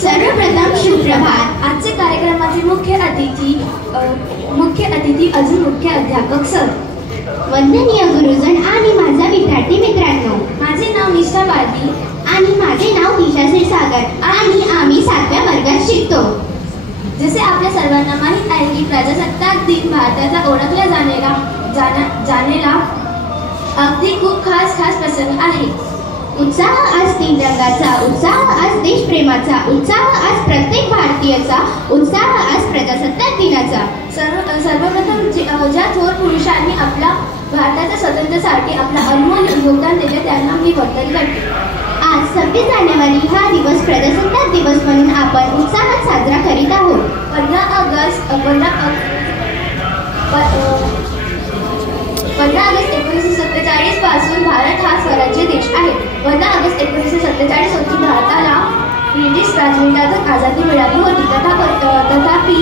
सर्वप्रथम सुप्रभात। आजचे कार्यक्रमाचे मुख्य अतिथी अजून मुख्य अध्यापक सर, वंदनीय गुरुजन आणि माझा विद्यार्थी मित्रांनो, माझे नाव निष्ठा बाळगी आणि माझे नाव दिशा क्षीरसागर आणि आम्ही 7व्या वर्गात शिकतो। जसे आपल्या सर्वांना माहीत आहे की प्रजासत्ताक दिन भारताचा ओळखला जाणेला अगदी खूप खास प्रसंग आहे। उत्साह आज 3 रंगाचा, उत्साह आज देशप्रेमाचा, उत्साह आज प्रत्येक भारतीयाचा, उत्साह आज प्रजासत्ताक दिनाचा। सर्वप्रथम ज्या थोर पुरुषांनी आपला भारताच्या स्वातंत्र्यासाठी आपला अनमोल योगदान दिले त्यांना मी वंदन करते। आज 26 जानेवारी हा दिवस प्रजासत्ताक दिवस म्हणून आपण उत्साहात साजरा करीत आहोत। 15 ऑगस्ट 1947 पासून भारत हा स्वराज्य देश आहे। 15 ऑगस्ट 1947 रोजी भारताला ब्रिटिश राजवटीतून आझादी मिळाली होती। तथापि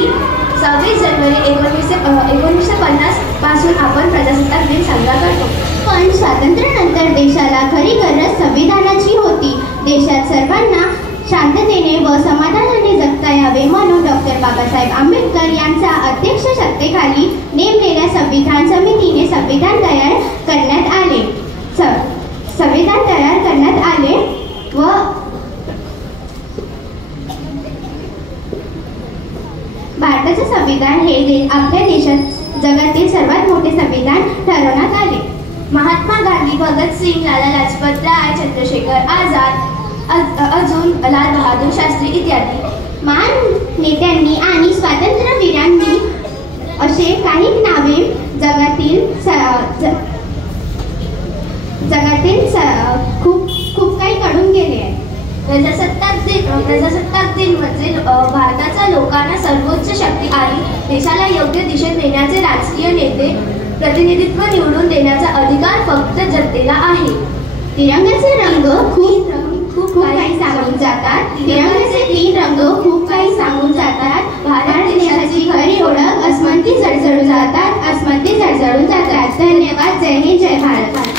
26 जानेवारी 1950 पासून आपण प्रजासत्ताक दिन साजरा करतो। पण स्वातंत्र्यानंतर देशाला खरी गरज संविधानाची होती। देशात सर्वांना शांततेने व समाधानाने जगता यावे म्हणून डॉक्टर बाबासाहेब आंबेडकर यांच्या अध्यक्षतेखाली नेमलेल्या संविधान समितीने संविधान तयार करण्यात आले व भारताचे संविधान हे आपल्या देशात जगातील सर्वात मोठे संविधान ठरवण्यात आले। महात्मा गांधी, भगतसिंग, लाला लाजपत राय, चंद्रशेखर आझाद, अजून लाल बहादूर शास्त्री इत्यादी महान नेत्यांनी आणि स्वातंत्र्यवीरांनी असे काही नावे जगातील खूप काही घडून गेले आहेत। प्रजासत्ताक दिन म्हणजे भारताच्या लोकांना सर्वोच्च शक्ती आणि देशाला योग्य दिशेत नेण्याचे राजकीय नेते प्रतिनिधित्व निवडून देण्याचा अधिकार फक्त जनतेला आहे। तिरंग्याचे रंग खूप काही सांगून जातात। तिरंग्याचे 3 रंग खूप काही सांगून जातात। भारत देशाची खरी ओळख अस्मितेत जळजळून जातात। धन्यवाद। जय हिंद, जय भारत।